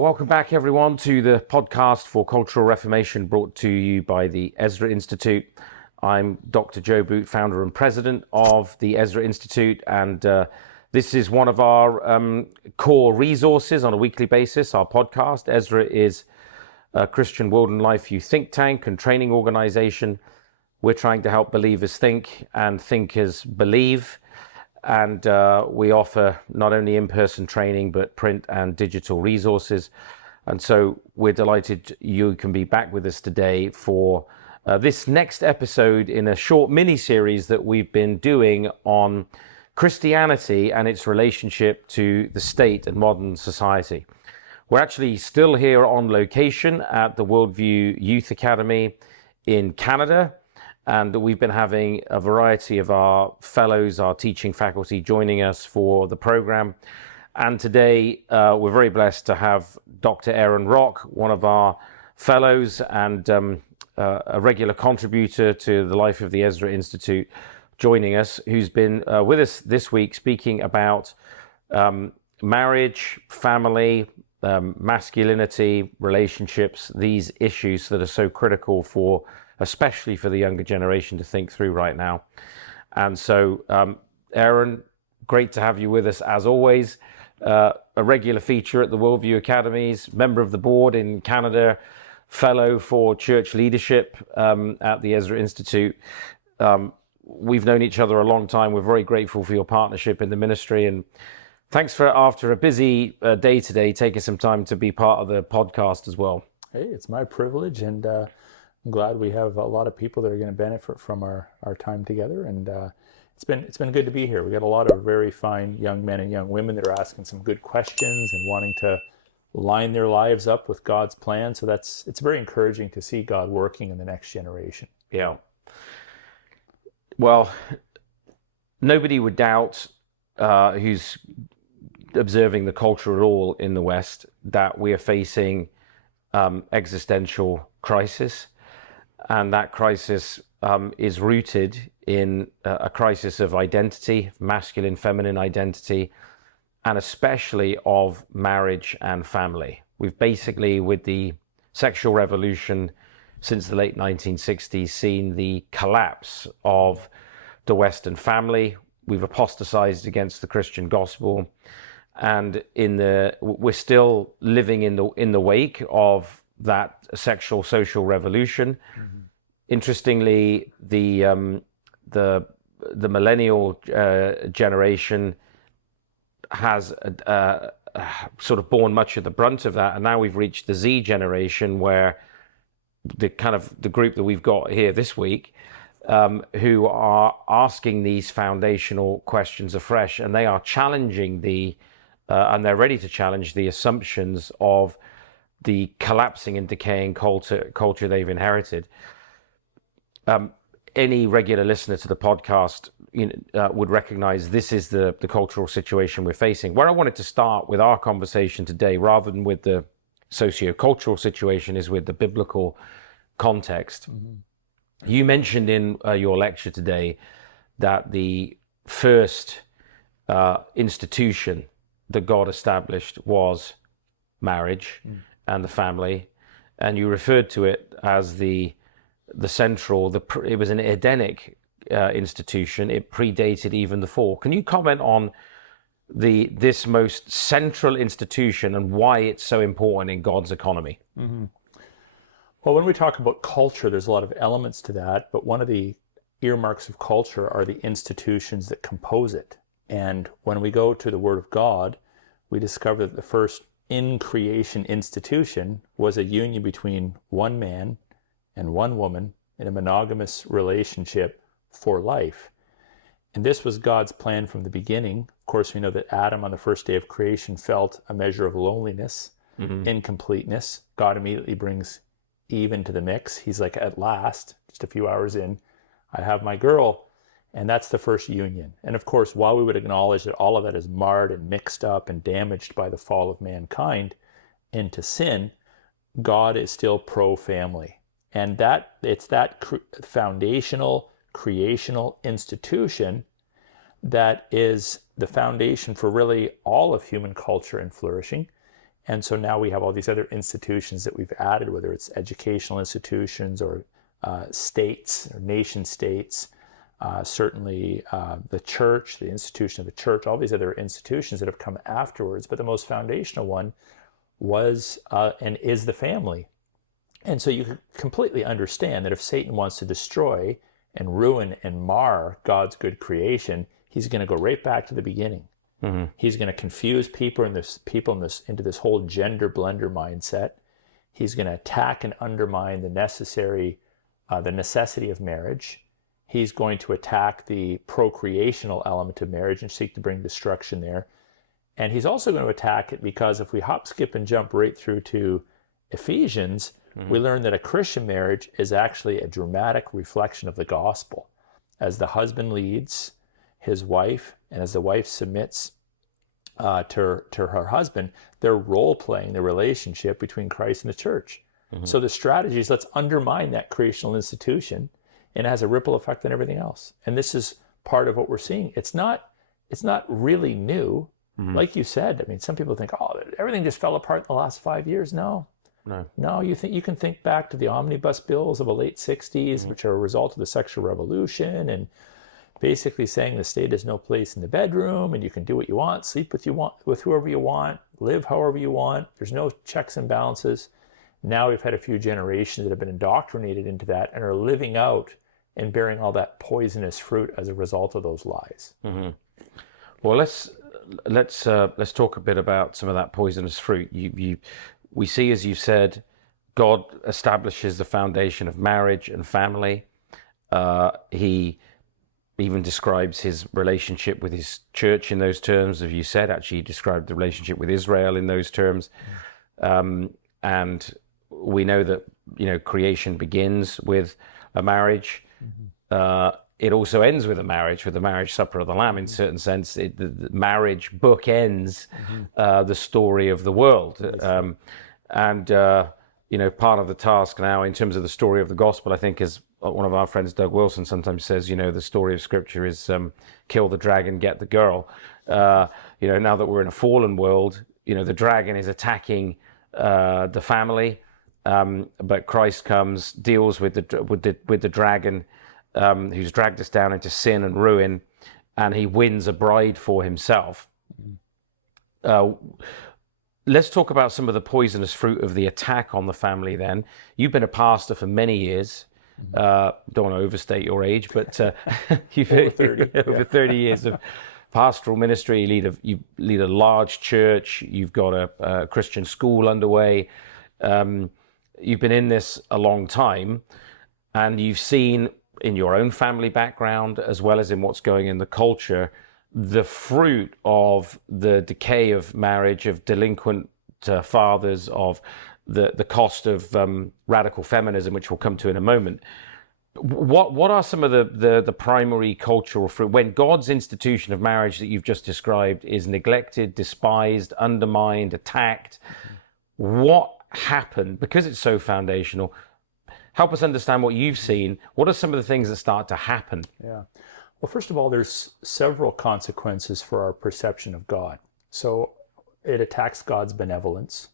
Well, welcome back, everyone, to the podcast for Cultural Reformation, brought to you by the Ezra Institute. I'm Dr. Joe Boot, founder and president of the Ezra Institute, and this is one of our core resources on a weekly basis, our podcast. Ezra is a Christian World and Life View think tank and training organization. We're trying to help believers think and thinkers believe. And we offer not only in-person training, but print and digital resources. And so we're delighted you can be back with us today for this next episode in a short mini-series that we've been doing on Christianity and its relationship to the state and modern society. We're actually still here on location at the Worldview Youth Academy in Canada. And we've been having a variety of our fellows, our teaching faculty, joining us for the program. And today, we're very blessed to have Dr. Aaron Rock, one of our fellows and a regular contributor to the life of the Ezra Institute, joining us, who's been with us this week speaking about marriage, family, masculinity, relationships, these issues that are so critical for especially for the younger generation to think through right now. And so, Aaron, great to have you with us as always. A regular feature at the Worldview Academies, member of the board in Canada, fellow for church leadership at the Ezra Institute. We've known each other a long time. We're very grateful for your partnership in the ministry. And thanks for, after a busy day today, taking some time to be part of the podcast as well. Hey, it's my privilege, and I'm glad we have a lot of people that are going to benefit from our time together, and it's been good to be here. We got a lot of very fine young men and young women that are asking some good questions and wanting to line their lives up with God's plan. So it's very encouraging to see God working in the next generation. Yeah. Well, nobody would doubt who's observing the culture at all in the West that we are facing existential crisis. And that crisis is rooted in a crisis of identity, masculine, feminine identity, and especially of marriage and family. We've basically, with the sexual revolution since the late 1960s, seen the collapse of the Western family. We've apostatized against the Christian gospel. And we're still living in the wake of that sexual social revolution. Mm-hmm. Interestingly, the millennial generation has sort of borne much of the brunt of that, and now we've reached the Z generation, where the group that we've got here this week, who are asking these foundational questions afresh, and they are challenging and they're ready to challenge the assumptions of the collapsing and decaying culture they've inherited. Any regular listener to the podcast would recognize this is the cultural situation we're facing. Where I wanted to start with our conversation today, rather than with the socio-cultural situation, is with the biblical context. Mm-hmm. You mentioned in your lecture today that the first institution that God established was marriage and the family, and you referred to it as the central. It was an Edenic institution. It predated even the fall. Can you comment on this most central institution and why it's so important in God's economy? Mm-hmm. Well, when we talk about culture, there's a lot of elements to that, but one of the earmarks of culture are the institutions that compose it. And when we go to the Word of God, we discover that the first in creation institution was a union between one man and one woman in a monogamous relationship for life. And this was God's plan from the beginning. Of course, we know that Adam on the first day of creation felt a measure of loneliness, incompleteness. God immediately brings Eve into the mix. He's like, at last, just a few hours in, I have my girl. And that's the first union. And of course, while we would acknowledge that all of that is marred and mixed up and damaged by the fall of mankind into sin, God is still pro-family. And it's that foundational, creational institution that is the foundation for really all of human culture and flourishing. And so now we have all these other institutions that we've added, whether it's educational institutions or states or nation states, certainly the church, the institution of the church, all these other institutions that have come afterwards. But the most foundational one was and is the family. And so you can completely understand that if Satan wants to destroy and ruin and mar God's good creation, he's going to go right back to the beginning. Mm-hmm. He's going to confuse people into this whole gender blender mindset. He's going to attack and undermine the necessity of marriage. He's going to attack the procreational element of marriage and seek to bring destruction there. And he's also going to attack it because if we hop, skip, and jump right through to Ephesians, we learn that a Christian marriage is actually a dramatic reflection of the gospel. As the husband leads his wife, and as the wife submits to her husband, they're role-playing the relationship between Christ and the church. Mm-hmm. So the strategy is, let's undermine that creational institution, and it has a ripple effect on everything else. And this is part of what we're seeing. It's not really new. Mm-hmm. Like you said, I mean, some people think, oh, everything just fell apart in the last 5 years. No, you can think back to the omnibus bills of the late 60s, which are a result of the sexual revolution, and basically saying the state has no place in the bedroom, and you can do what you want, sleep with whoever you want, live however you want. There's no checks and balances. Now we've had a few generations that have been indoctrinated into that and are living out and bearing all that poisonous fruit as a result of those lies. Mm-hmm. Well, let's talk a bit about some of that poisonous fruit. We see, as you said, God establishes the foundation of marriage and family. He even describes his relationship with his church in those terms. As you said, actually he described the relationship with Israel in those terms. And we know that, creation begins with a marriage. Mm-hmm. It also ends with a marriage, with the marriage supper of the Lamb. In a certain sense, the marriage book ends the story of the world. Part of the task now in terms of the story of the gospel, I think, is one of our friends, Doug Wilson, sometimes says, the story of Scripture is kill the dragon, get the girl. Now that we're in a fallen world, the dragon is attacking the family, but Christ comes, deals with the dragon, who's dragged us down into sin and ruin, and he wins a bride for himself. Let's talk about some of the poisonous fruit of the attack on the family then. You've been a pastor for many years. Don't want to overstate your age, but you've over 30 years of pastoral ministry. You lead a large church. You've got a Christian school underway. You've been in this a long time, and you've seen in your own family background, as well as in what's going in the culture, the fruit of the decay of marriage, of delinquent fathers, of the cost of radical feminism, which we'll come to in a moment. What are some of the primary cultural fruit when God's institution of marriage that you've just described is neglected, despised, undermined, attacked? What happened? Because it's so foundational, help us understand what you've seen. What are some of the things that start to happen? Yeah. Well, first of all, there's several consequences for our perception of God. So it attacks God's benevolence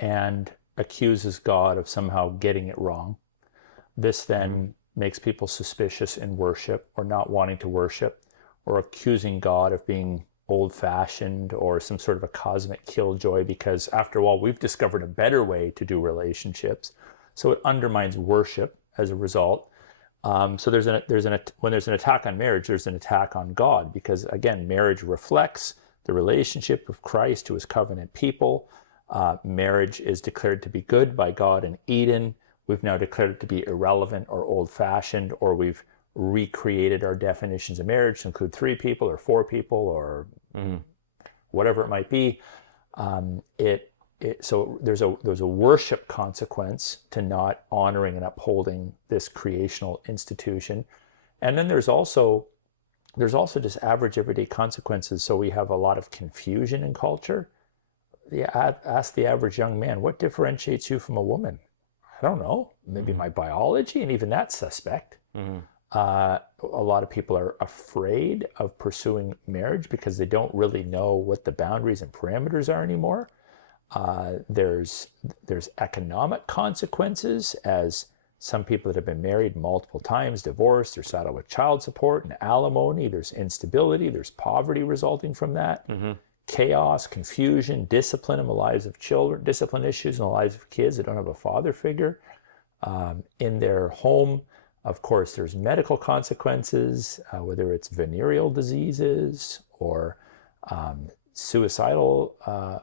and accuses God of somehow getting it wrong. This then makes people suspicious in worship or not wanting to worship, or accusing God of being old-fashioned or some sort of a cosmic killjoy, because after all, we've discovered a better way to do relationships. So it undermines worship as a result. So when there's an attack on marriage, there's an attack on God, because again, marriage reflects the relationship of Christ to his covenant people. Marriage is declared to be good by God in Eden. We've now declared it to be irrelevant or old-fashioned, or we've recreated our definitions of marriage to include 3 people or 4 people or whatever it might be. So there's a worship consequence to not honoring and upholding this creational institution, and then there's also just average everyday consequences. So we have a lot of confusion in culture. Ask the average young man, what differentiates you from a woman? I don't know. Maybe my biology, and even that's suspect. A lot of people are afraid of pursuing marriage because they don't really know what the boundaries and parameters are anymore. There's economic consequences, as some people that have been married multiple times, divorced, they're saddled with child support and alimony. There's instability. There's poverty resulting from that. Chaos, confusion, discipline in the lives of children, discipline issues in the lives of kids that don't have a father figure. In their home, of course, there's medical consequences, whether it's venereal diseases or suicidal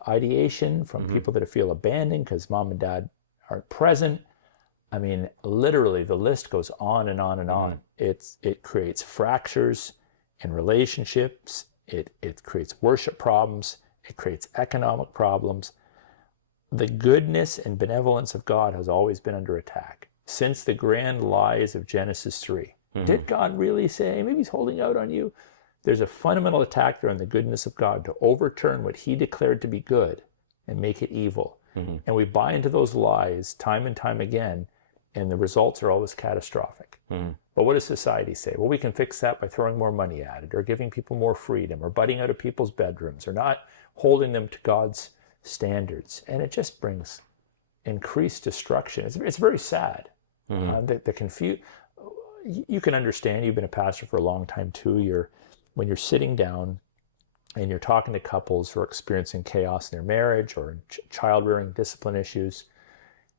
ideation from people that feel abandoned because mom and dad aren't present. I mean, literally, the list goes on and on and on. It creates fractures in relationships. It creates worship problems. It creates economic problems. The goodness and benevolence of God has always been under attack since the grand lies of Genesis 3. Did God really say, maybe he's holding out on you? There's a fundamental attack there on the goodness of God to overturn what he declared to be good and make it evil. And we buy into those lies time and time again, and the results are always catastrophic. But what does society say? Well, we can fix that by throwing more money at it, or giving people more freedom, or butting out of people's bedrooms, or not holding them to God's standards. And it just brings increased destruction. It's very sad. You can understand, you've been a pastor for a long time too. When you're sitting down and you're talking to couples who are experiencing chaos in their marriage or child rearing discipline issues,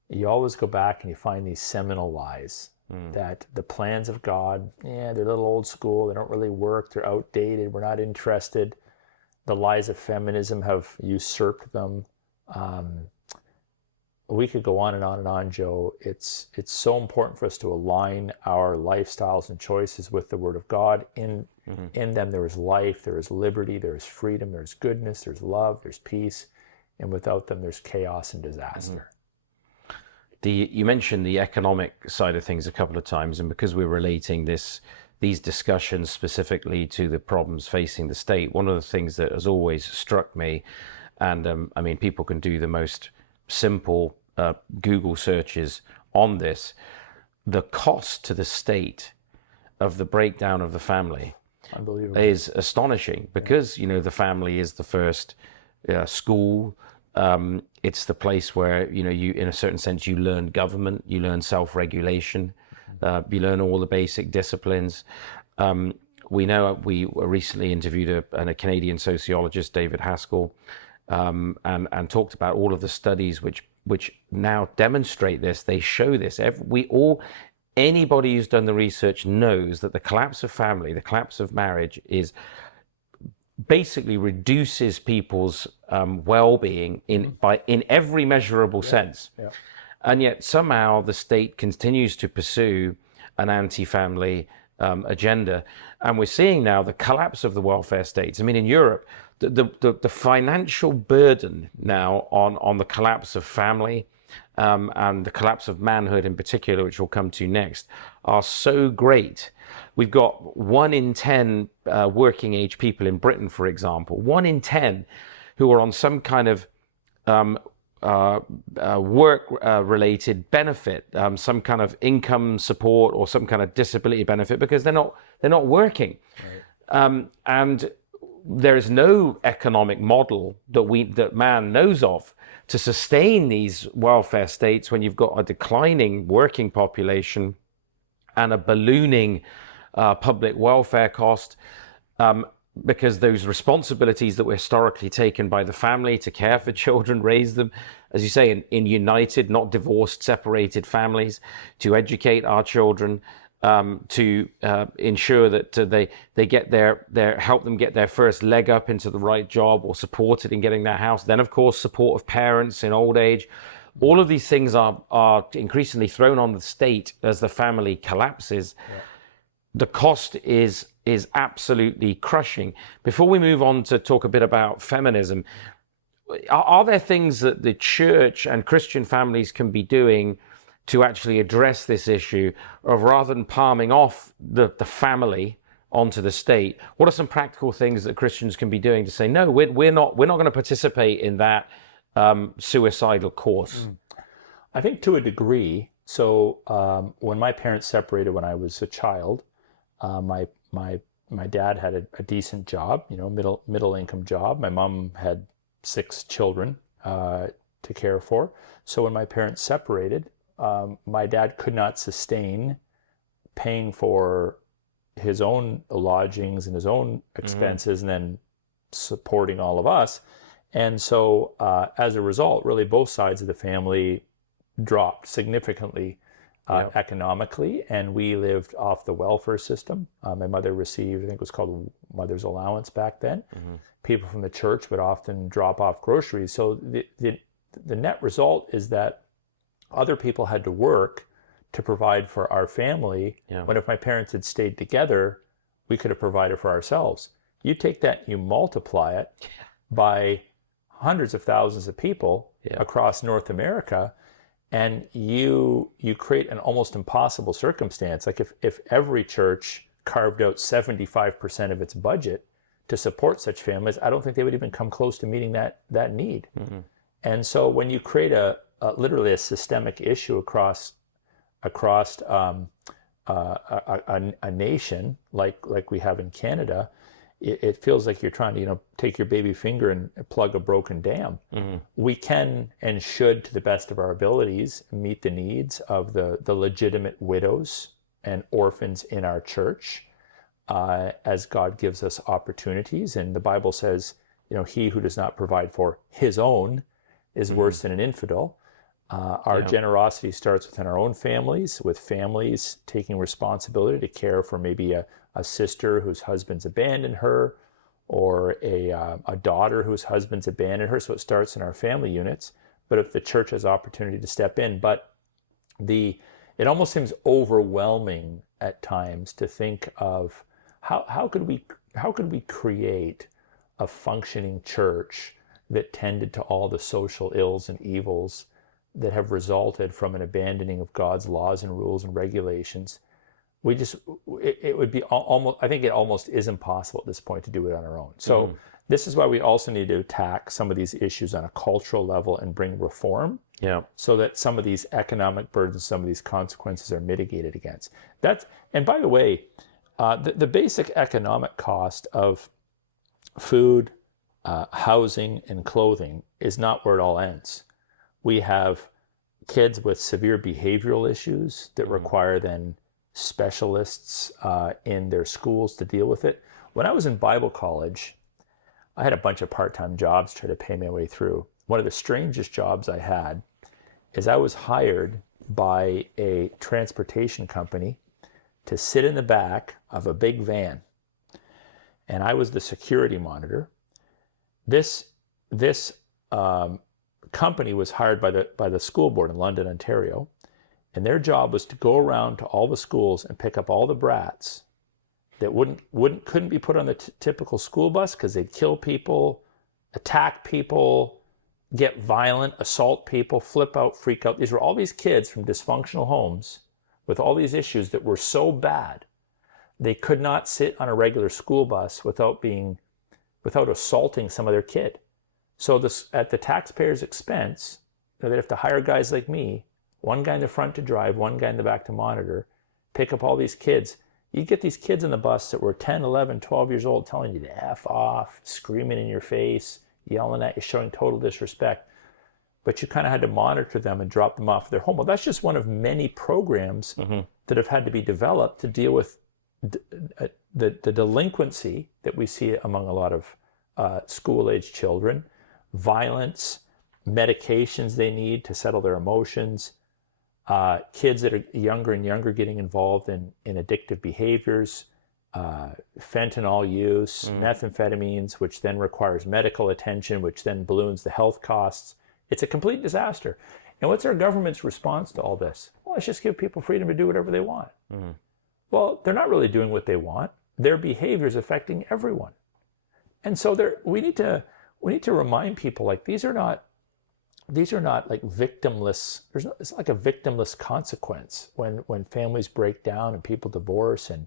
you always go back and you find these seminal lies that the plans of God, they're a little old school, they don't really work, they're outdated, we're not interested. The lies of feminism have usurped them. We could go on and on and on, Joe. It's so important for us to align our lifestyles and choices with the Word of God. In them there is life, there is liberty, there is freedom, there's goodness, there's love, there's peace. And without them, there's chaos and disaster. You mentioned the economic side of things a couple of times, and because we're relating these discussions specifically to the problems facing the state, one of the things that has always struck me, and I mean, people can do the most simple Google searches on this, the cost to the state of the breakdown of the family is astonishing, because the family is the first school. It's the place where you in a certain sense you learn government, you learn self-regulation, you learn all the basic disciplines. We recently interviewed a Canadian sociologist, David Haskell, and talked about all of the studies which now demonstrate this. They show this. Anybody who's done the research knows that the collapse of family, the collapse of marriage, basically reduces people's well-being in every measurable sense. And yet somehow the state continues to pursue an anti-family agenda, and we're seeing now the collapse of the welfare states. I mean, in Europe, the financial burden now on the collapse of family and the collapse of manhood in particular, which we'll come to next, are so great. We've got 1 in 10 working age people in Britain, for example, 1 in 10 who are on some kind of work-related benefit, some kind of income support or some kind of disability benefit, because they're not working. Right. And there is no economic model that man knows of to sustain these welfare states when you've got a declining working population and a ballooning public welfare cost, because those responsibilities that were historically taken by the family to care for children, raise them, as you say, in united, not divorced, separated families, to educate our children, to ensure that they get help them get their first leg up into the right job, or supported in getting their house. Then, of course, support of parents in old age. All of these things are increasingly thrown on the state as the family collapses. Yeah. The cost is absolutely crushing. Before we move on to talk a bit about feminism, are there things that the church and Christian families can be doing to actually address this issue, of rather than palming off the family onto the state? What are some practical things that Christians can be doing to say, no, we're not going to participate in that suicidal course? I think to a degree. So when my parents separated when I was a child, my dad had a decent job, middle income job. My mom had 6 children, to care for. So when my parents separated, my dad could not sustain paying for his own lodgings and his own expenses and then supporting all of us. And so as a result, really both sides of the family dropped significantly economically, and we lived off the welfare system. My mother received, I think it was called Mother's Allowance back then. People from the church would often drop off groceries. So the net result is that other people had to work to provide for our family, when if my parents had stayed together, we could have provided for ourselves. You take that and you multiply it by hundreds of thousands of people across North America, and you create an almost impossible circumstance. Like if every church carved out 75% of its budget to support such families, I don't think they would even come close to meeting that need. And so when you create literally a systemic issue across a nation like we have in Canada, it feels like you're trying to take your baby finger and plug a broken dam. We can and should, to the best of our abilities, meet the needs of the legitimate widows and orphans in our church as God gives us opportunities. And the Bible says, he who does not provide for his own is worse than an infidel. Our generosity starts within our own families, with families taking responsibility to care for maybe a sister whose husband's abandoned her, or a daughter whose husband's abandoned her. So it starts in our family units. But if the church has opportunity to step in, it almost seems overwhelming at times to think of how could we create a functioning church that tended to all the social ills and evils that have resulted from an abandoning of God's laws and rules and regulations. It would be almost, I think it almost is impossible at this point to do it on our own. So this is why we also need to attack some of these issues on a cultural level and bring reform, so that some of these economic burdens, some of these consequences are mitigated against. And by the way, the basic economic cost of food, housing, and clothing is not where it all ends. We have kids with severe behavioral issues that require then specialists in their schools to deal with it. When I was in Bible college, I had a bunch of part-time jobs trying to pay my way through. One of the strangest jobs I had is I was hired by a transportation company to sit in the back of a big van, and I was the security monitor. This company was hired by the school board in London, Ontario, and their job was to go around to all the schools and pick up all the brats that couldn't be put on the typical school bus because they'd kill people, attack people, get violent, assault people, flip out, freak out. These were all these kids from dysfunctional homes with all these issues that were so bad they could not sit on a regular school bus without assaulting some other kid. So at the taxpayer's expense, they'd have to hire guys like me, one guy in the front to drive, one guy in the back to monitor, pick up all these kids. You get these kids on the bus that were 10, 11, 12 years old telling you to F off, screaming in your face, yelling at you, showing total disrespect. But you kind of had to monitor them and drop them off at their home. Well, that's just one of many programs that have had to be developed to deal with the delinquency that we see among a lot of school-age children, violence, medications they need to settle their emotions, kids that are younger and younger getting involved in addictive behaviors, fentanyl use, methamphetamines, which then requires medical attention, which then balloons the health costs. It's a complete disaster. And what's our government's response to all this? Well, let's just give people freedom to do whatever they want. Well, they're not really doing what they want. Their behavior is affecting everyone. And so we need to remind people, like, these are not like victimless. It's like a victimless consequence when families break down and people divorce and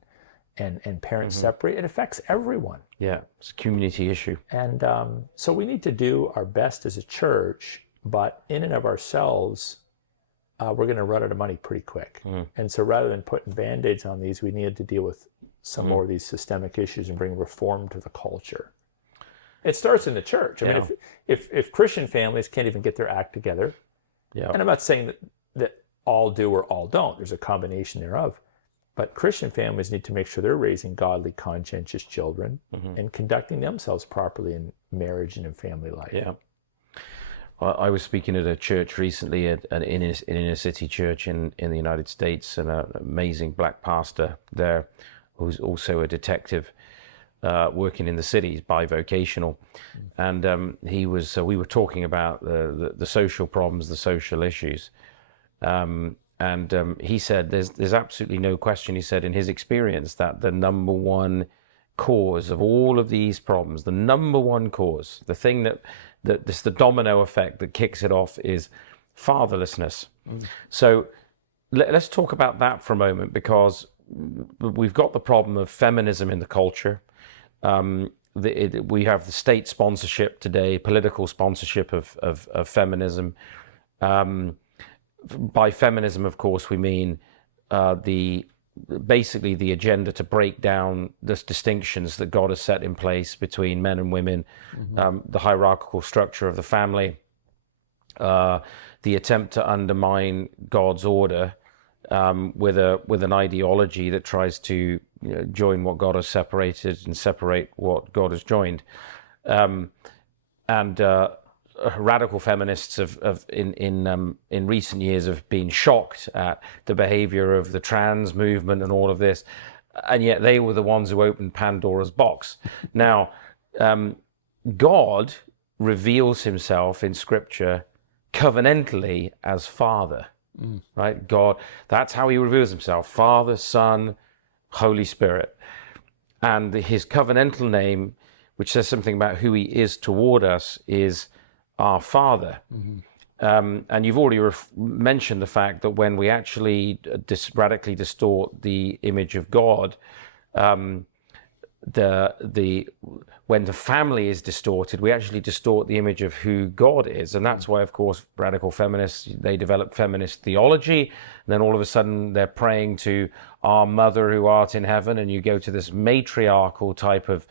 parents separate. It affects everyone. Yeah, it's a community issue. And so we need to do our best as a church, but in and of ourselves, we're going to run out of money pretty quick. And so rather than putting Band-Aids on these, we needed to deal with some more of these systemic issues and bring reform to the culture. It starts in the church. I mean, if Christian families can't even get their act together, and I'm not saying that all do or all don't, there's a combination thereof, but Christian families need to make sure they're raising godly, conscientious children and conducting themselves properly in marriage and in family life. Yeah. Well, I was speaking at a church recently, at an inner city church in the United States, and an amazing black pastor there who's also a detective working in the cities, bivocational. And we were talking about the social problems, the social issues. He said there's absolutely no question, he said, in his experience, that the number one cause of all of these problems, the number one cause, the thing that this the domino effect that kicks it off, is fatherlessness. So let's talk about that for a moment, because we've got the problem of feminism in the culture. We have the state sponsorship today, political sponsorship of feminism. By feminism, of course, we mean basically the agenda to break down the distinctions that God has set in place between men and women, the hierarchical structure of the family, the attempt to undermine God's order with an ideology that tries to join what God has separated and separate what God has joined. Radical feminists in recent years have been shocked at the behavior of the trans movement and all of this, and yet they were the ones who opened Pandora's box. Now, God reveals himself in Scripture covenantally as Father, right? God, that's how he reveals himself: Father, Son, Holy Spirit. And his covenantal name, which says something about who he is toward us, is our Father. And you've already mentioned the fact that when we actually radically distort the image of God, when the family is distorted, we actually distort the image of who God is. And that's why, of course, radical feminists, they develop feminist theology, and then all of a sudden they're praying to our mother who art in heaven, and you go to this matriarchal type of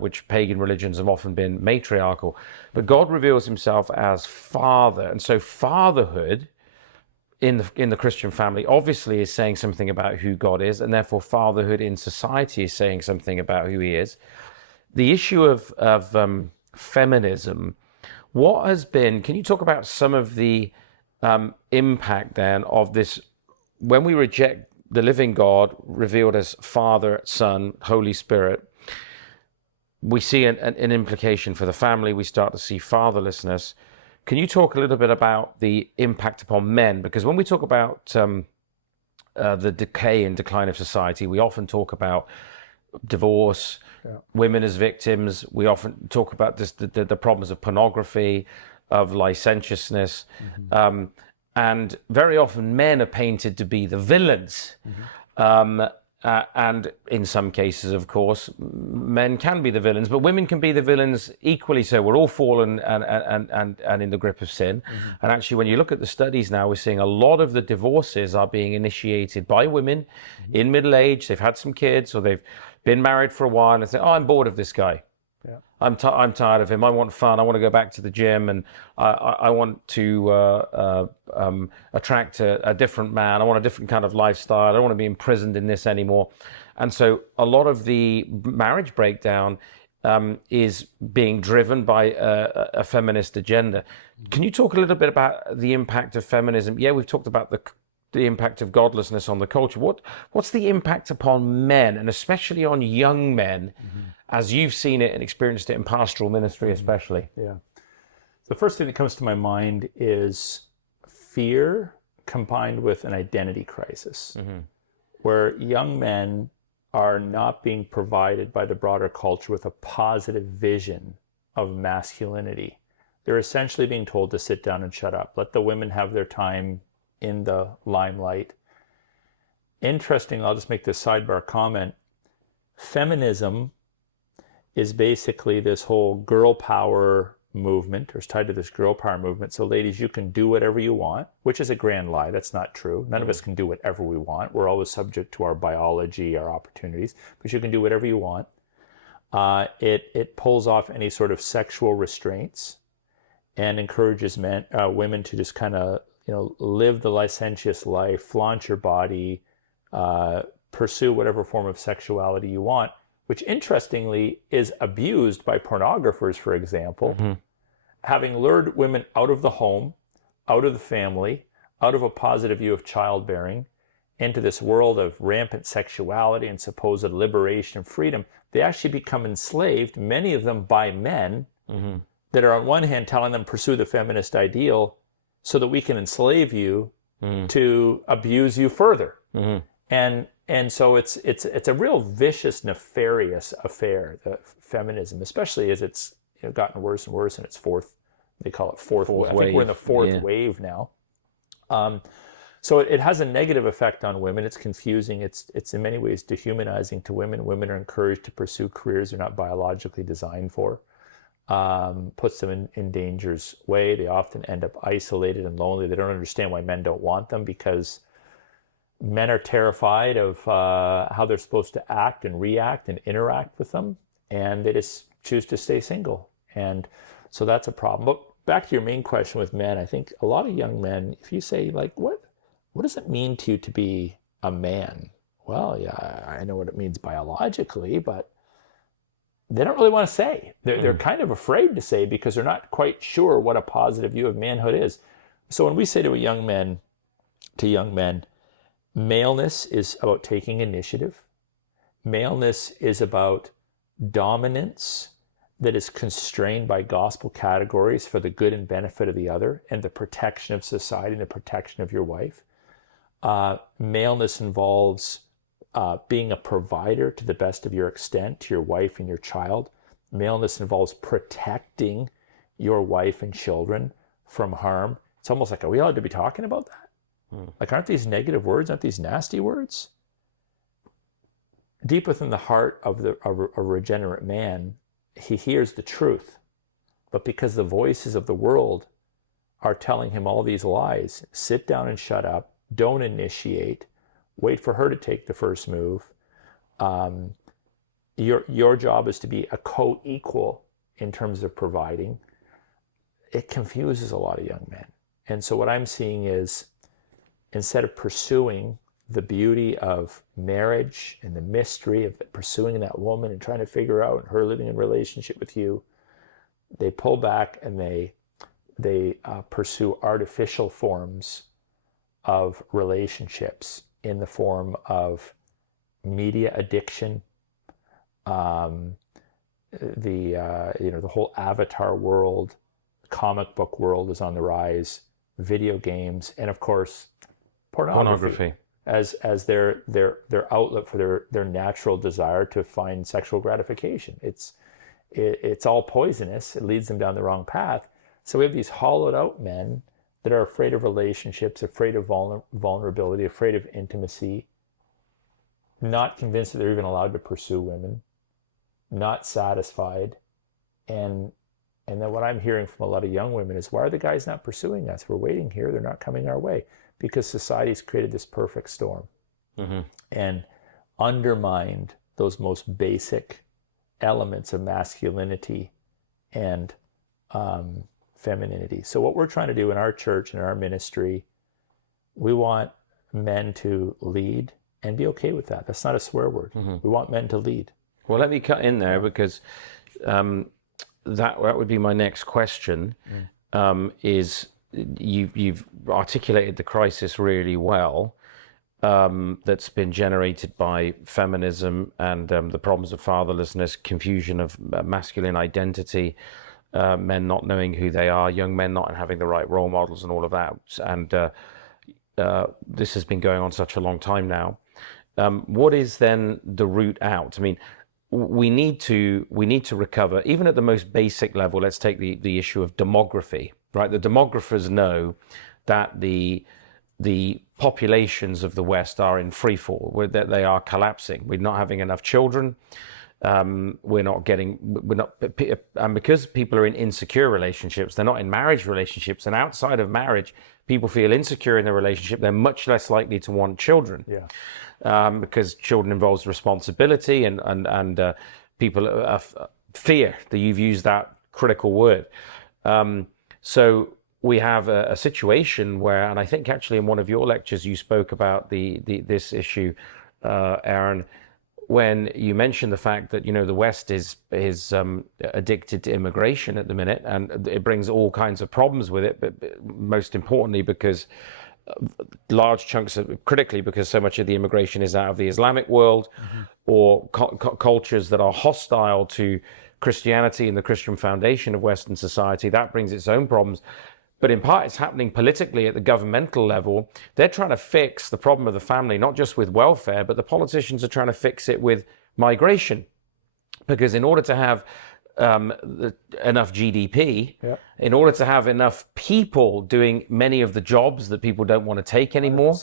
which pagan religions have often been matriarchal. But God reveals himself as Father. And so fatherhood in the Christian family obviously is saying something about who God is, and therefore fatherhood in society is saying something about who he is. The issue of feminism, can you talk about some of the impact then of this, when we reject the living God revealed as Father, Son, Holy Spirit? We see an implication for the family. We start to see fatherlessness. Can you talk a little bit about the impact upon men? Because when we talk about the decay and decline of society, we often talk about divorce, women as victims. We often talk about the problems of pornography, of licentiousness. And very often men are painted to be the villains. And in some cases, of course, men can be the villains, but women can be the villains equally so. We're all fallen and in the grip of sin. And actually, when you look at the studies now, we're seeing a lot of the divorces are being initiated by women in middle age. They've had some kids, or they've been married for a while, and they say, "Oh, I'm bored of this guy. I'm tired of him. I want fun. I want to go back to the gym, and I want to attract a different man. I want a different kind of lifestyle. I don't want to be imprisoned in this anymore." And so a lot of the marriage breakdown is being driven by a feminist agenda. Can you talk a little bit about the impact of feminism? Yeah, we've talked about the impact of godlessness on the culture. What's the impact upon men, and especially on young men, as you've seen it and experienced it in pastoral ministry especially? Yeah. The first thing that comes to my mind is fear combined with an identity crisis, where young men are not being provided by the broader culture with a positive vision of masculinity. They're essentially being told to sit down and shut up. Let the women have their time in the limelight. Interesting, I'll just make this sidebar comment. Feminism is basically this whole girl power movement, or it's tied to this girl power movement. So ladies, you can do whatever you want, which is a grand lie. That's not true. None of us can do whatever we want. We're always subject to our biology, our opportunities, but you can do whatever you want. It pulls off any sort of sexual restraints and encourages women to just kind of, live the licentious life, flaunt your body, pursue whatever form of sexuality you want, which interestingly is abused by pornographers, for example, having lured women out of the home, out of the family, out of a positive view of childbearing, into this world of rampant sexuality and supposed liberation and freedom. They actually become enslaved, many of them by men that are on one hand telling them pursue the feminist ideal so that we can enslave you to abuse you further. And so it's a real vicious, nefarious affair, the feminism, especially as it's gotten worse and worse in its they call it fourth wave. I think we're in the fourth wave now. So it has a negative effect on women. It's confusing. It's in many ways dehumanizing to women. Women are encouraged to pursue careers they're not biologically designed for. Puts them in danger's way. They often end up isolated and lonely. They don't understand why men don't want them, because men are terrified of how they're supposed to act and react and interact with them, and they just choose to stay single. And so that's a problem. But back to your main question with men, I think a lot of young men, if you say, like, what does it mean to you to be a man? Well, yeah, I know what it means biologically, but they don't really want to say. They're kind of afraid to say because they're not quite sure what a positive view of manhood is. So when we say to young men, maleness is about taking initiative. Maleness is about dominance that is constrained by gospel categories for the good and benefit of the other and the protection of society and the protection of your wife. Maleness involves being a provider to the best of your extent to your wife and your child. Maleness involves protecting your wife and children from harm. It's almost like, are we allowed to be talking about that? Like, aren't these negative words? Aren't these nasty words? Deep within the heart of a regenerate man, he hears the truth. But because the voices of the world are telling him all these lies, sit down and shut up, don't initiate, wait for her to take the first move. Your job is to be a co-equal in terms of providing. It confuses a lot of young men. And so what I'm seeing is, instead of pursuing the beauty of marriage and the mystery of pursuing that woman and trying to figure out her living in relationship with you, they pull back and they pursue artificial forms of relationships in the form of media addiction, the whole avatar world, comic book world is on the rise, video games, and of course pornography. As their outlet for their natural desire to find sexual gratification. It's all poisonous. It leads them down the wrong path. So we have these hollowed out men that are afraid of relationships, afraid of vulnerability, afraid of intimacy, not convinced that they're even allowed to pursue women, not satisfied. And then what I'm hearing from a lot of young women is, why are the guys not pursuing us? We're waiting here. They're not coming our way. Because society's created this perfect storm and undermined those most basic elements of masculinity and femininity. So what we're trying to do in our church and our ministry, we want men to lead and be okay with that. That's not a swear word. We want men to lead. Well, let me cut in there because that would be my next question. Is you've articulated the crisis really well, that's been generated by feminism and the problems of fatherlessness, confusion of masculine identity, men not knowing who they are, young men not having the right role models and all of that. And this has been going on such a long time now. What is then the route out? I mean, we need to recover, even at the most basic level. Let's take the issue of demography, right? The demographers know that the populations of the West are in free fall, that they are collapsing. We're not having enough children. And because people are in insecure relationships, they're not in marriage relationships, and outside of marriage, people feel insecure in their relationship. They're much less likely to want children. Because children involves responsibility and people fear, that you've used that critical word. So we have a situation where, and I think actually in one of your lectures you spoke about this issue, Aaron, when you mentioned the fact that the West is addicted to immigration at the minute, and it brings all kinds of problems with it. But most importantly, because large chunks of, critically, because so much of the immigration is out of the Islamic world, or cultures that are hostile to Christianity and the Christian foundation of Western society. That brings its own problems. But in part, it's happening politically at the governmental level. They're trying to fix the problem of the family, not just with welfare, but the politicians are trying to fix it with migration. Because in order to have enough GDP, in order to have enough people doing many of the jobs that people don't want to take anymore,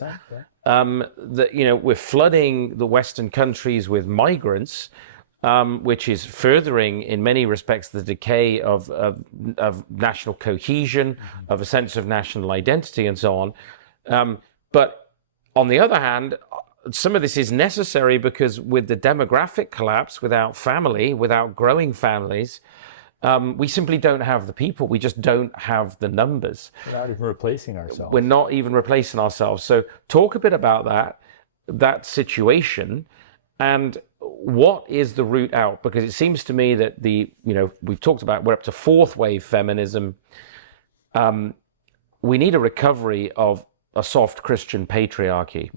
we're flooding the Western countries with migrants, which is furthering, in many respects, the decay of national cohesion, of a sense of national identity, and so on. But on the other hand, some of this is necessary because with the demographic collapse, without family, without growing families, we simply don't have the people. We just don't have the numbers. We're not even replacing ourselves. We're not even replacing ourselves. So talk a bit about that situation, and what is the route out? Because it seems to me that we've talked about, we're up to fourth wave feminism. We need a recovery of a soft Christian patriarchy.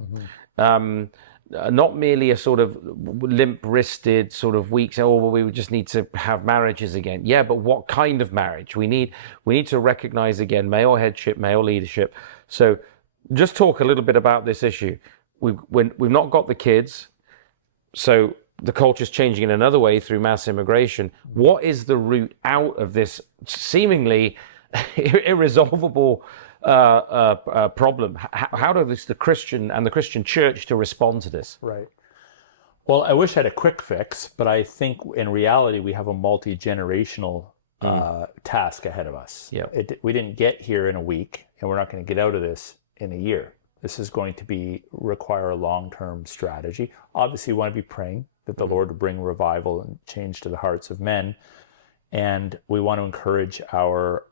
Not merely a sort of limp-wristed sort of weak, we just need to have marriages again. Yeah, but what kind of marriage? We need to recognize again male headship, male leadership. So just talk a little bit about this issue. We've not got the kids, so the culture's changing in another way through mass immigration. What is the route out of this seemingly irresolvable problem? How does the Christian and the Christian church to respond to this? Right. Well, I wish I had a quick fix, but I think in reality we have a multi-generational task ahead of us. Yeah. We didn't get here in a week, and we're not going to get out of this in a year. This is going to require a long-term strategy. Obviously, we want to be praying that the Lord would bring revival and change to the hearts of men. And we want to encourage our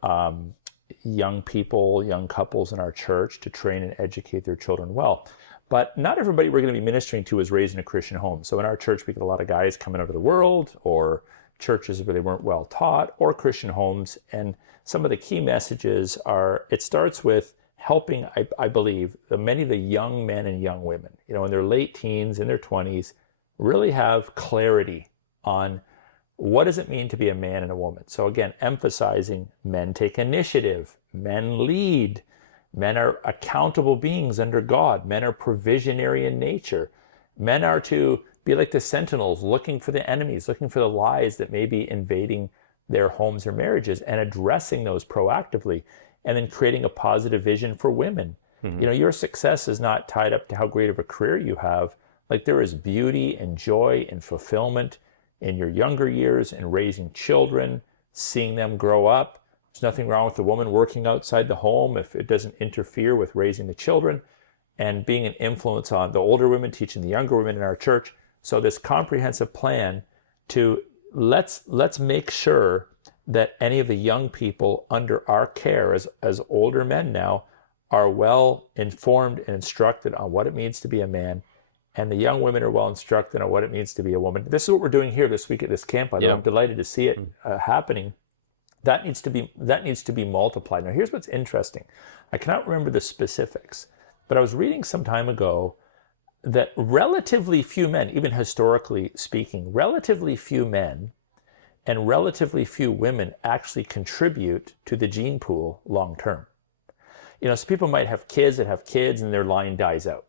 young people, young couples in our church to train and educate their children well. But not everybody we're going to be ministering to is raised in a Christian home. So in our church, we get a lot of guys coming out of the world, or churches where they weren't well taught, or Christian homes. And some of the key messages are, it starts with helping, I believe, many of the young men and young women, in their late teens, in their 20s, really have clarity on what does it mean to be a man and a woman. So again, emphasizing men take initiative, men lead, men are accountable beings under God, men are provisionary in nature, men are to be like the sentinels, looking for the enemies, looking for the lies that may be invading their homes or marriages, and addressing those proactively. And then creating a positive vision for women. Your success is not tied up to how great of a career you have. Like, there is beauty and joy and fulfillment in your younger years, in raising children, seeing them grow up. There's nothing wrong with a woman working outside the home if it doesn't interfere with raising the children, and being an influence on the older women, teaching the younger women in our church. So this comprehensive plan to let's make sure that any of the young people under our care as older men now are well informed and instructed on what it means to be a man, and the young women are well instructed on what it means to be a woman. This is what we're doing here this week at this camp. I'm delighted to see it happening. That needs to be multiplied. Now, here's what's interesting. I cannot remember the specifics, but I was reading some time ago that relatively few men, even historically speaking, relatively few men and relatively few women actually contribute to the gene pool long term. So people might have kids and their line dies out.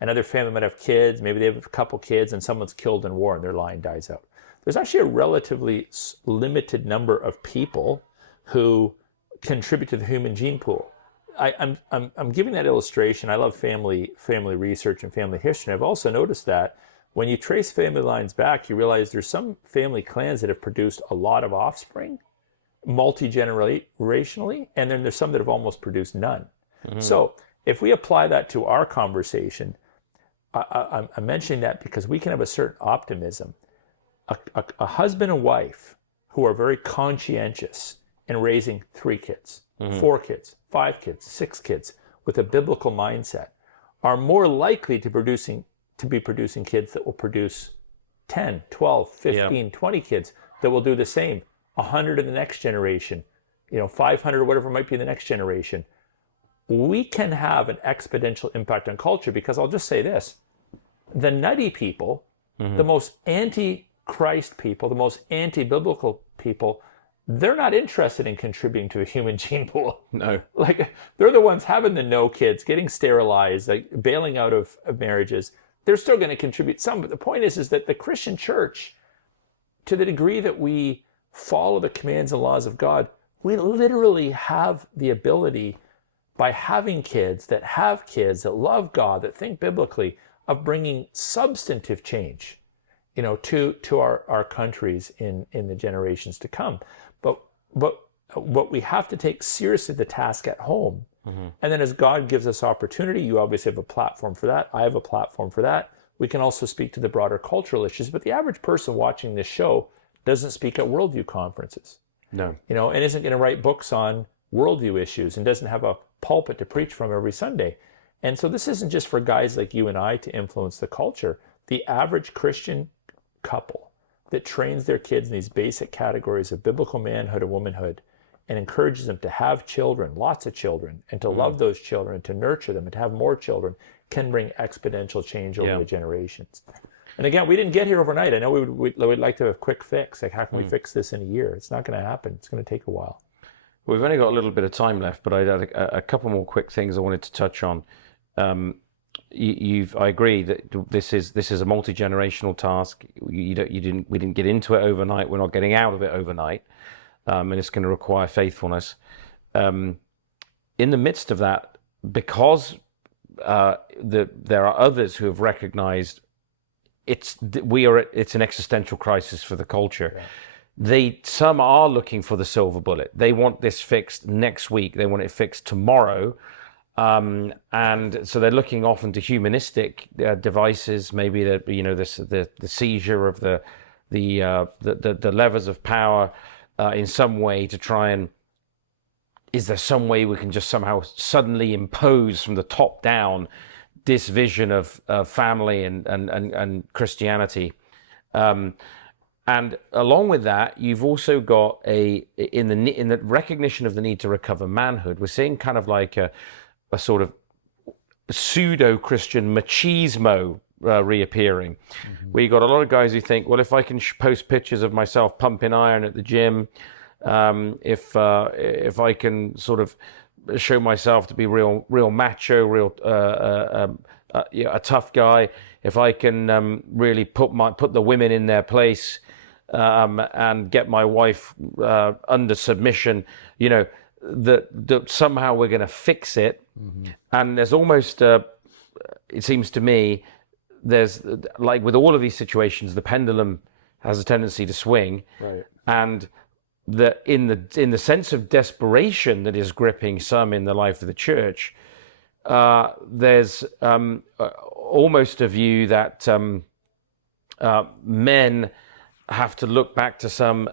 Another family might have kids, maybe they have a couple kids and someone's killed in war and their line dies out. There's actually a relatively limited number of people who contribute to the human gene pool. I'm giving that illustration. I love family research and family history. And I've also noticed that when you trace family lines back, you realize there's some family clans that have produced a lot of offspring, multi-generationally, and then there's some that have almost produced none. So if we apply that to our conversation, I'm mentioning that because we can have a certain optimism. a husband and wife who are very conscientious in raising 3 kids, 4 kids, 5 kids, 6 kids with a biblical mindset are more likely to be producing kids that will produce 10, 12, 15, 20 kids that will do the same, 100 in the next generation, 500 or whatever might be in the next generation. We can have an exponential impact on culture because I'll just say this, the nutty people, the most anti-Christ people, the most anti-biblical people, they're not interested in contributing to a human gene pool. No. Like, they're the ones having the no kids, getting sterilized, like bailing out of marriages. They're still going to contribute some. But the point is that the Christian church, to the degree that we follow the commands and laws of God, we literally have the ability, by having kids that love God, that think biblically, of bringing substantive change, to our countries in the generations to come. But what we have to take seriously the task at home. And then as God gives us opportunity, you obviously have a platform for that. I have a platform for that. We can also speak to the broader cultural issues. But the average person watching this show doesn't speak at worldview conferences. No. And isn't going to write books on worldview issues and doesn't have a pulpit to preach from every Sunday. And so this isn't just for guys like you and I to influence the culture. The average Christian couple that trains their kids in these basic categories of biblical manhood and womanhood and encourages them to have children, lots of children, and to love those children, and to nurture them, and to have more children, can bring exponential change over the generations. And again, we didn't get here overnight. I know we'd like to have a quick fix. Like, how can we fix this in a year? It's not going to happen. It's going to take a while. We've only got a little bit of time left, but I had a couple more quick things I wanted to touch on. I agree that this is a multi-generational task. We didn't get into it overnight. We're not getting out of it overnight, and it's going to require faithfulness. In the midst of that, because there are others who have recognized it's an existential crisis for the culture. Yeah. Some are looking for the silver bullet. They want this fixed next week. They want it fixed tomorrow. And so they're looking often to humanistic devices, maybe the seizure of the levers of power in some way to try and, is there some way we can just somehow suddenly impose from the top down this vision of family and Christianity, and along with that, you've also got in the recognition of the need to recover manhood. We're seeing kind of like a sort of pseudo-Christian machismo reappearing, where you got a lot of guys who think, well, if I can post pictures of myself pumping iron at the gym, if I can sort of show myself to be real macho, a tough guy, if I can really put the women in their place and get my wife under submission, that somehow we're going to fix it. And there's almost, it seems to me, there's, like with all of these situations, the pendulum has a tendency to swing, right. And in the sense of desperation that is gripping some in the life of the church, there's almost a view that men have to look back to some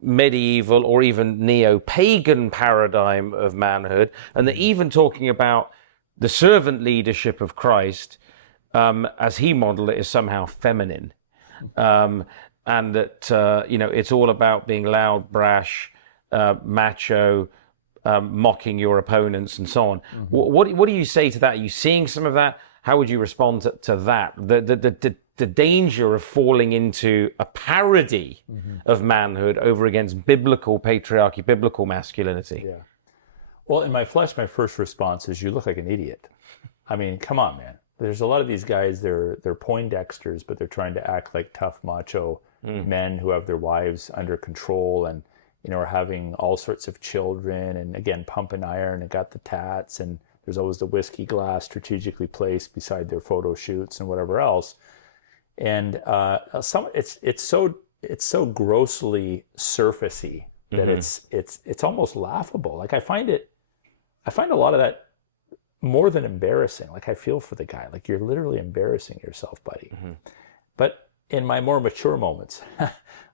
medieval or even neo-pagan paradigm of manhood, and they're even talking about the servant leadership of Christ as he modeled it is somehow feminine. And that, it's all about being loud, brash, macho, mocking your opponents and so on. What do you say to that? Are you seeing some of that? How would you respond to that? The danger of falling into a parody of manhood over against biblical patriarchy, biblical masculinity. Yeah. Well, in my flesh, my first response is, you look like an idiot. I mean, come on, man. There's a lot of these guys, they're Poindexters, but they're trying to act like tough, macho men who have their wives under control and, are having all sorts of children and, again, pumping iron and got the tats, and there's always the whiskey glass strategically placed beside their photo shoots and whatever else. And it's so grossly surfacey that it's almost laughable. Like, I find a lot of that more than embarrassing. Like, I feel for the guy. Like, you're literally embarrassing yourself, buddy. But in my more mature moments,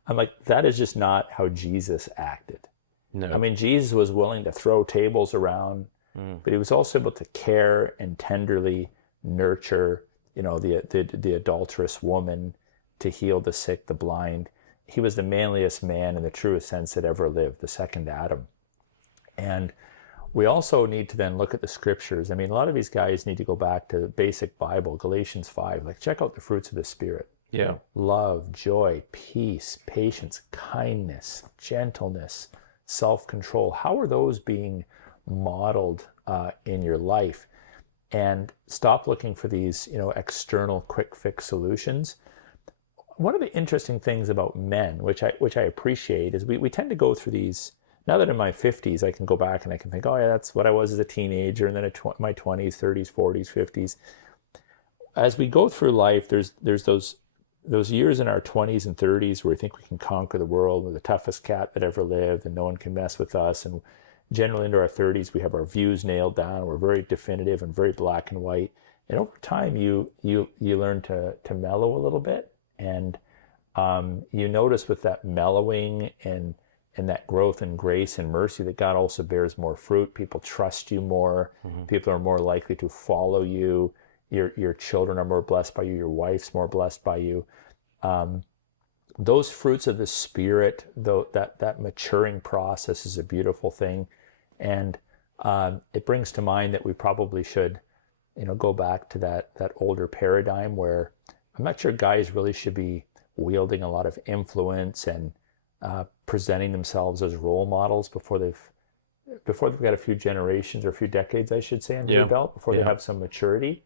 I'm like, that is just not how Jesus acted. No. I mean, Jesus was willing to throw tables around, but he was also able to care and tenderly nurture, the adulterous woman, to heal the sick, the blind. He was the manliest man in the truest sense that ever lived, the second Adam. And we also need to then look at the scriptures. I mean, a lot of these guys need to go back to the basic Bible, Galatians 5. Like, check out the fruits of the Spirit. Yeah. Love, joy, peace, patience, kindness, gentleness, self-control. How are those being modeled in your life? And stop looking for these, external quick fix solutions. One of the interesting things about men, which I appreciate, is we tend to go through these. Now that in my 50s, I can go back and I can think, oh yeah, that's what I was as a teenager, and then my 20s, 30s, 40s, 50s. As we go through life, there's those years in our 20s and 30s where we think we can conquer the world, we're the toughest cat that ever lived, and no one can mess with us. And generally into our 30s, we have our views nailed down. We're very definitive and very black and white. And over time, you learn to mellow a little bit, and you notice with that mellowing and that growth and grace and mercy that God also bears more fruit. People trust you more. People are more likely to follow you. Your children are more blessed by you. Your wife's more blessed by you. Those fruits of the Spirit, though, that maturing process is a beautiful thing. And it brings to mind that we probably should, go back to that older paradigm where I'm not sure guys really should be wielding a lot of influence and presenting themselves as role models before they've got a few generations or a few decades, I should say, under their belt, before they have some maturity.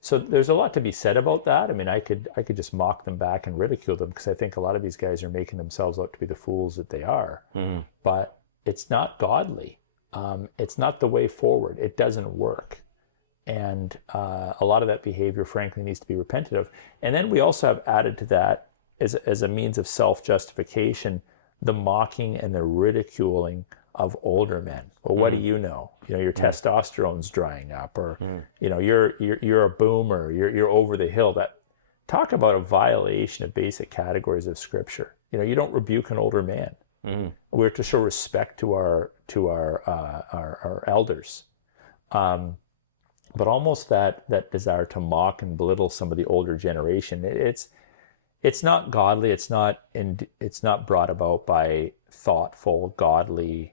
So there's a lot to be said about that. I mean, I could just mock them back and ridicule them, because I think a lot of these guys are making themselves out to be the fools that they are. But it's not godly. It's not the way forward. It doesn't work. And a lot of that behavior, frankly, needs to be repented of. And then we also have added to that, as a means of self-justification, the mocking and the ridiculing of older men. Well, what do you know? Your testosterone's drying up, or you're a boomer. You're over the hill. That, talk about a violation of basic categories of Scripture. You don't rebuke an older man. We're to show respect to our elders. But almost that desire to mock and belittle some of the older generation, it's not godly. It's not brought about by thoughtful, godly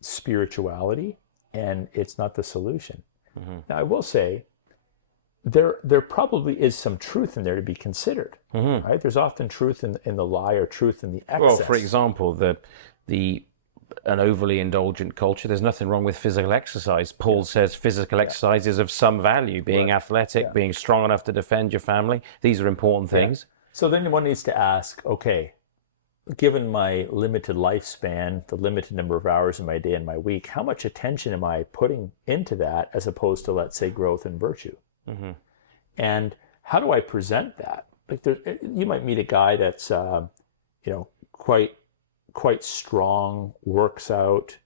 spirituality, and it's not the solution. Now, I will say there probably is some truth in there to be considered. Right? There's often truth in the lie, or truth in the excess. Well, for example, an overly indulgent culture, there's nothing wrong with physical exercise. Paul says physical exercise is of some value. Being athletic, being strong enough to defend your family, these are important things. So then one needs to ask, okay, given my limited lifespan, the limited number of hours in my day and my week, how much attention am I putting into that, as opposed to, let's say, growth and virtue? And how do I present that? Like, you might meet a guy that's quite strong, works out,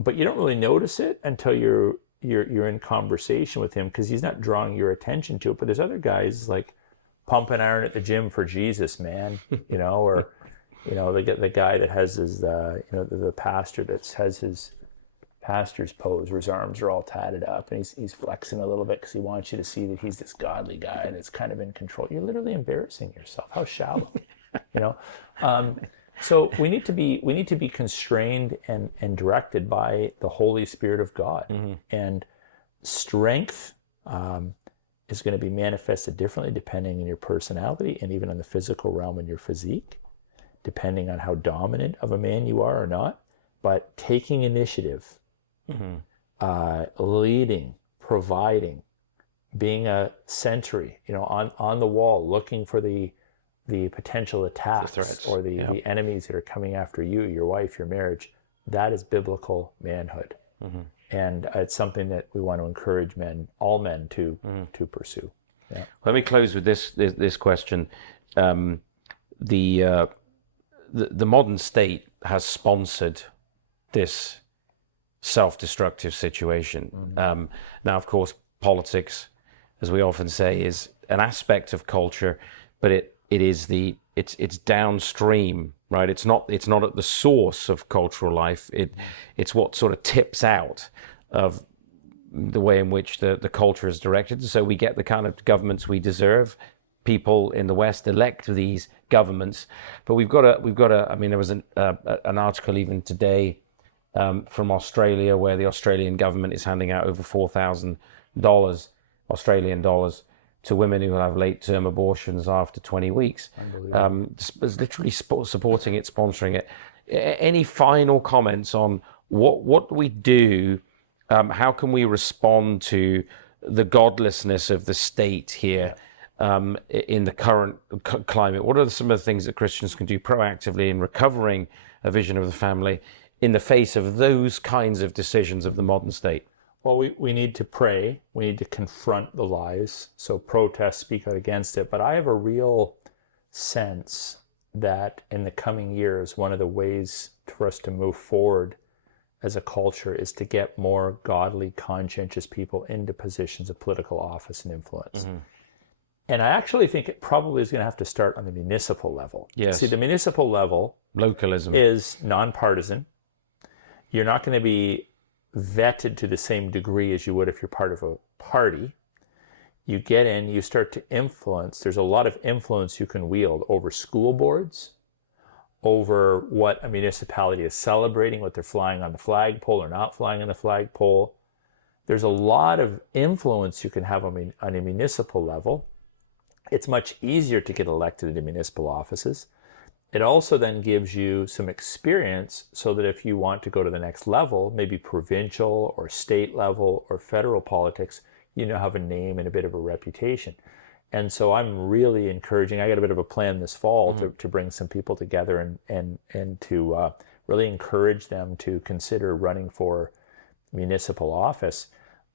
but you don't really notice it until you're in conversation with him, because he's not drawing your attention to it. But there's other guys like pumping iron at the gym for Jesus, man, or the guy that has his the pastor that has his pastor's pose where his arms are all tatted up and he's flexing a little bit because he wants you to see that he's this godly guy that's kind of in control. You're literally embarrassing yourself. How shallow, So we need to be constrained and directed by the Holy Spirit of God. And strength is going to be manifested differently depending on your personality, and even on the physical realm and your physique, depending on how dominant of a man you are or not. But taking initiative, leading, providing, being a sentry, on the wall, looking for the potential attacks or the enemies that are coming after you, your wife, your marriage, that is biblical manhood. And it's something that we want to encourage all men to pursue. Yeah. Let me close with this question. The modern state has sponsored this self-destructive situation. Now, of course, politics as we often say, is an aspect of culture, but it's downstream, right? It's not at the source of cultural life. It's what sort of tips out of the way in which the culture is directed. So we get the kind of governments we deserve. People in the West elect these governments, but we've got to. I mean, there was an article even today from Australia where the Australian government is handing out over $4,000 Australian dollars to women who have late-term abortions after 20 weeks. It's literally supporting it, sponsoring it. Any final comments on what do we do? How can we respond to the godlessness of the state here in the current climate? What are some of the things that Christians can do proactively in recovering a vision of the family in the face of those kinds of decisions of the modern state? Well, we need to pray. We need to confront the lies. So protest, speak out against it. But I have a real sense that in the coming years, one of the ways for us to move forward as a culture is to get more godly, conscientious people into positions of political office and influence. Mm-hmm. And I actually think it probably is going to have to start on the municipal level. Yes. See, the municipal level localism is nonpartisan. You're not going to be vetted to the same degree as you would if you're part of a party. You get in, you start to influence. There's a lot of influence you can wield over school boards, over what a municipality is celebrating, what they're flying on the flagpole or not flying on the flagpole. There's a lot of influence you can have on a municipal level. It's much easier to get elected into municipal offices. It also then gives you some experience so that if you want to go to the next level, maybe provincial or state level or federal politics, you now have a name and a bit of a reputation. And so I'm really encouraging, I got a bit of a plan this fall to bring some people together and to really encourage them to consider running for municipal office.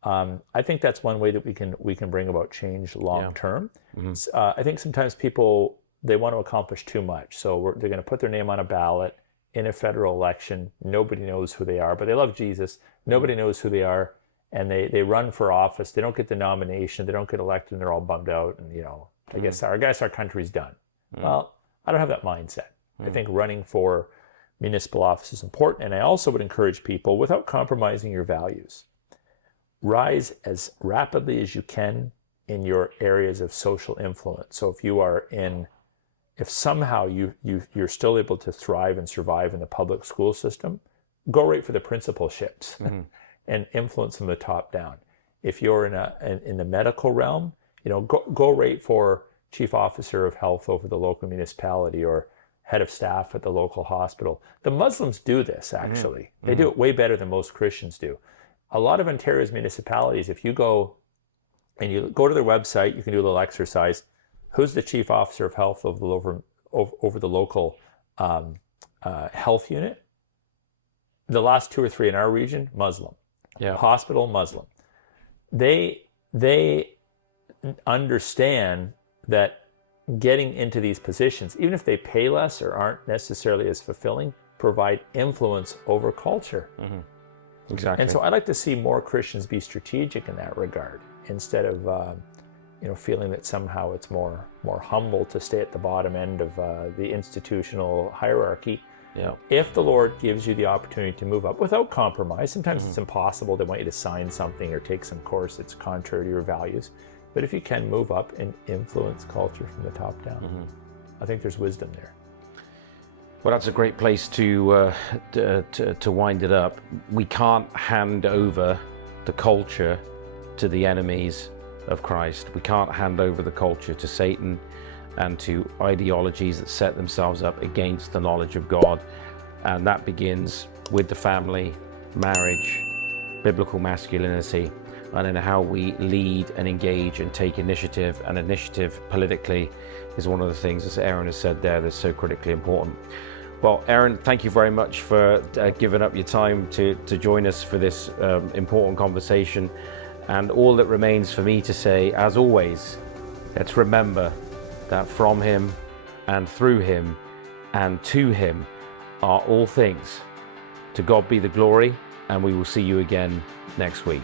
I think that's one way that we can bring about change long term. Mm-hmm. I think sometimes people, they want to accomplish too much. So they're going to put their name on a ballot in a federal election. Nobody knows who they are, but they love Jesus. Nobody knows who they are. And they run for office. They don't get the nomination. They don't get elected, and they're all bummed out. And, I guess our country's done. Well, I don't have that mindset. I think running for municipal office is important. And I also would encourage people, without compromising your values, rise as rapidly as you can in your areas of social influence. So if somehow you're still able to thrive and survive in the public school system, go right for the principalships and influence from the top down. If you're in the medical realm, go right for chief officer of health over the local municipality or head of staff at the local hospital. The Muslims do this, actually. They do it way better than most Christians do. A lot of Ontario's municipalities, if you go and you go to their website, you can do a little exercise. Who's the chief officer of health over the local health unit? The last 2 or 3 in our region, Muslim. Yeah. Hospital, Muslim. They understand that getting into these positions, even if they pay less or aren't necessarily as fulfilling, provide influence over culture. Mm-hmm. Exactly. And so I'd like to see more Christians be strategic in that regard, instead of feeling that somehow it's more humble to stay at the bottom end of the institutional hierarchy. Yeah. If the Lord gives you the opportunity to move up without compromise, sometimes it's impossible. They want you to sign something or take some course that's contrary to your values. But if you can move up and influence culture from the top down, I think there's wisdom there. Well, that's a great place to wind it up. We can't hand over the culture to the enemies of Christ. We can't hand over the culture to Satan and to ideologies that set themselves up against the knowledge of God. And that begins with the family, marriage, biblical masculinity, and in how we lead and engage and take initiative. And initiative politically is one of the things, as Aaron has said there, that's so critically important. Well, Aaron, thank you very much for giving up your time to join us for this important conversation. And all that remains for me to say, as always, let's remember that from him and through him and to him are all things. To God be the glory, and we will see you again next week.